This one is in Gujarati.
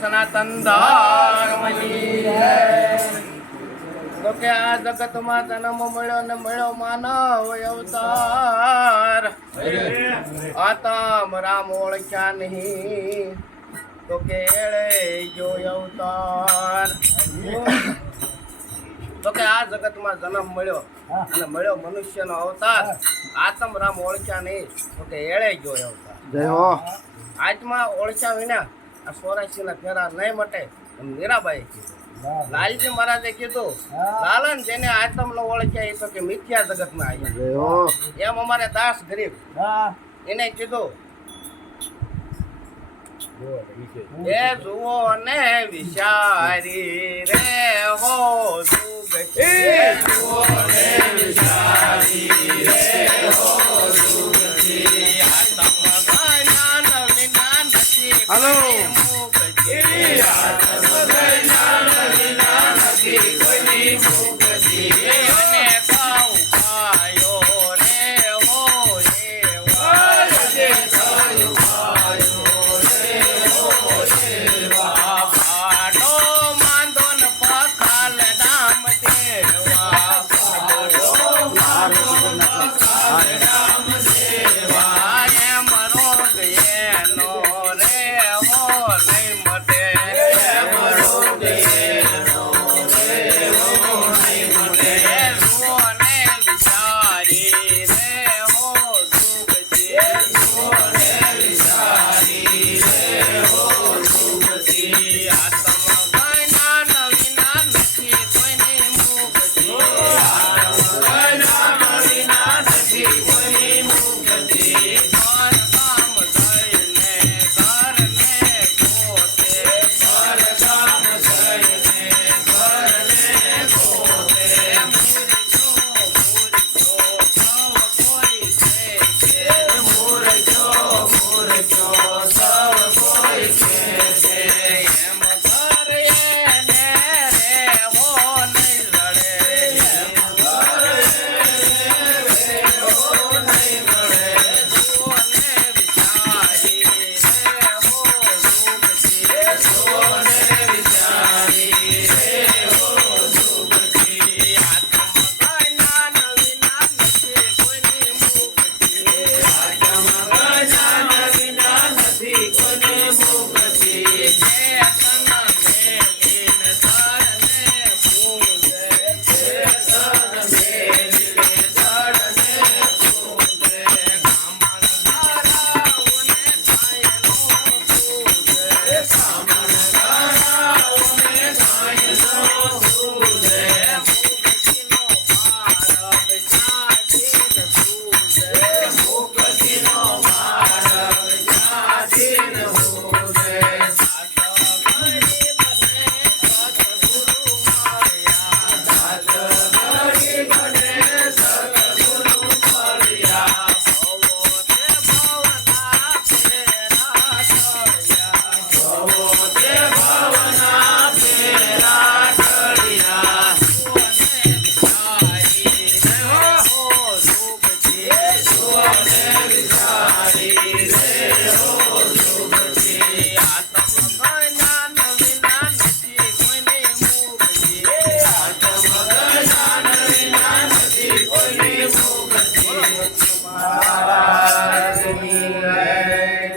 સનાતન તો કે આ જગતમાં જન્મ મળ્યો ને મળ્યો માનવ અવતાર. આતમ રામ ઓળખ્યા નહીં. તો કે એળે જો અવતાર. તો કે આ જગતમાં જન્મ મળ્યો અને મળ્યો મનુષ્યનો અવતાર. આતમ રામ ઓળખ્યા નહીં. તો કે એળે જો અવતાર. આત્મા ઓળખ્યા વિના આ સોરાશીના ફેરા નહીં મટે. એમ મીરાબાઈ કીધું. લાલજી મહારાજે કીધું લાલન જેને આતમ નો ઓળખ્યા એ તો કે મિથ્યા જગતમાં આવ્યો એમ અમારે દાસ ગરીબ. એને કીધું એ જુઓ ને વિચારી રે હો જુગ હલો કોઈ